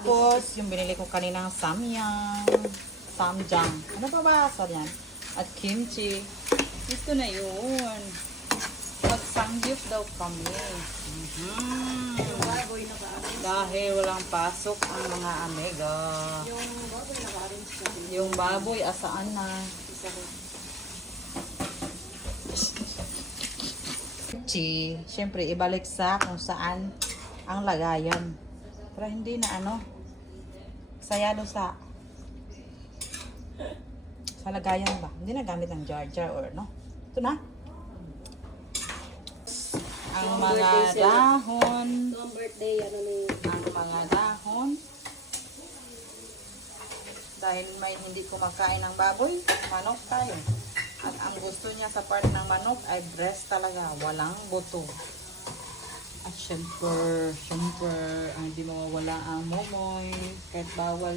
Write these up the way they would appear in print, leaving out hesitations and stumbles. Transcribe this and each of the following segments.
Tapos, yung binili ko kaninang samyang, samjang. Ano pa ba? Yan. At kimchi. Ito na yun. Magsangyup daw kami. Dahil walang pasok ang mga amiga. Yung baboy, asaan na? Kimchi, syempre ibalik sa kung saan ang lagayan. Para hindi na sayado sa lagayan ba? Hindi na gamit ng jar or no? Ito na. Ang mga dahon. Ang birthday, Ang mga dahon. Dahil may hindi kumakain ng baboy, manok tayo. At ang gusto niya sa part ng manok ay breast talaga, walang buto. At syempre, ang hindi mawawala ang momoy, kahit bawal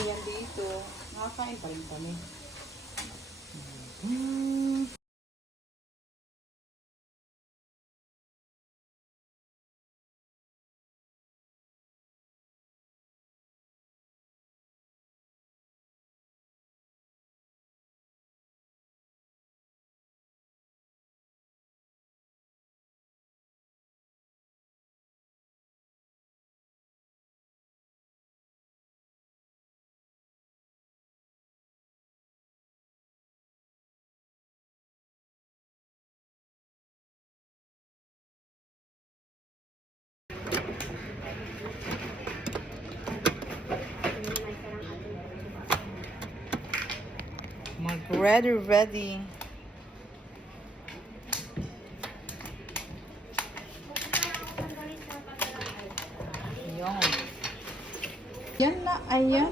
yan dito, nakakain pa rin kami. Ready. Yan na, ayan.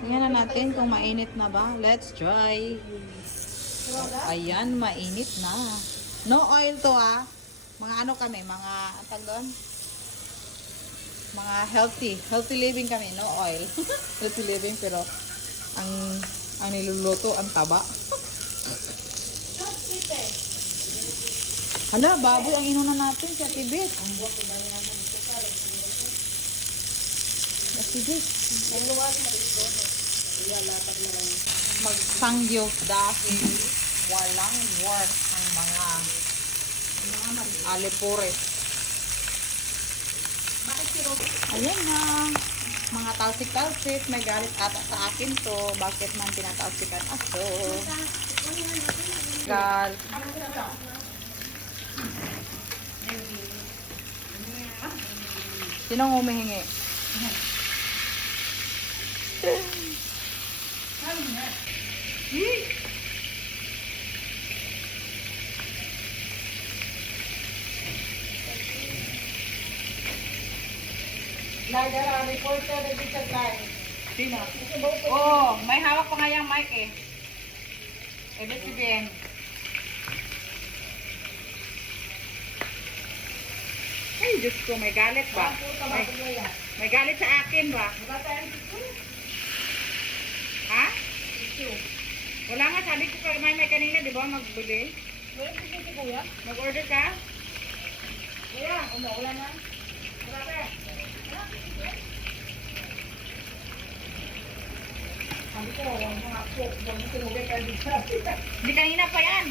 Tingnan na natin kung mainit na ba. Let's try. Ayan, mainit na. No oil to Mga kami, mga doon? Mga healthy living kami, no oil. Healthy living pero ang niluluto ang taba. Hala, baboy ang inuna natin sa Tibet. Tibet. Magsangyup dahil walang work ang mga alipores. Ayan na. Mga talsik-talsik. May galit ata sa akin to. Bakit man tinatalsikan ako? Gal. Sinong humihingi? Reporter, Richard Lai. Sino? Oh, may hawak pa nga yung mic eh. Ibig sabihin. Ay, Diyos ko, may galit ba? May galit sa akin ba? Ha? Wala nga, sabi ko may kanina, di ba, magbili? Mag-order ka? Wala na. Hindi kanina pa yan.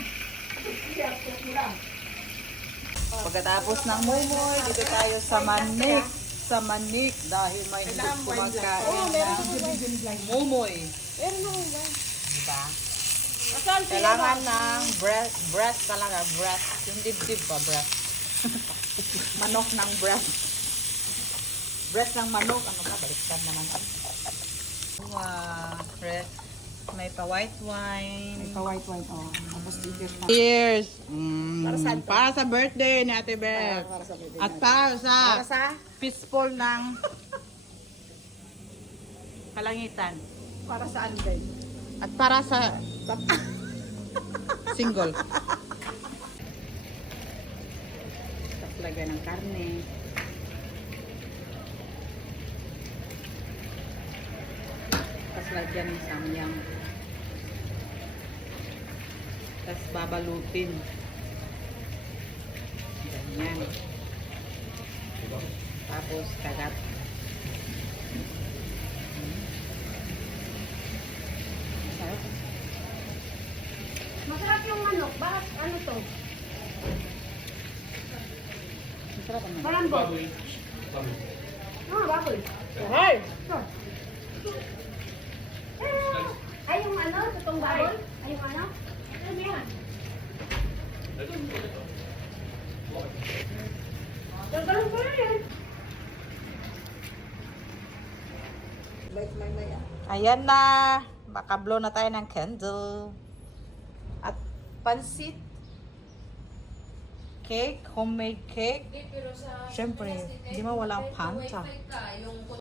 Pagkatapos ng mumoy, dito tayo sa manik. Sa manik dahil may hindi kumakain ng mumoy. Diba? Kailangan ng breast talaga. Breast. Yung dibdib pa, breast. Manok ng breast. Breast ng manok. Ano ka? Baliktad naman. Wow. May pa-white wine. Tapos cheers. Para sa birthday ni Ate Beth. At para sa peaceful ng kalangitan. Para saan din? At para sa single. Tapos lagyan ng karne. Tapos lagyan ng samyang. Tapos babalutin. Ganyan. Tapos kagat. Masarap. Masarap yung manok. Bakit ano to? Masarap naman. Malambot. Ah, baboy. Ay! Ay, yung ano? Tutong baboy? Ay, yung ano? Ano yan? Gagawin ko na yan. Ayan na. Makablow na tayo ng candle. At pansit. Cake. Homemade cake. Siyempre, hindi mawala ang panta.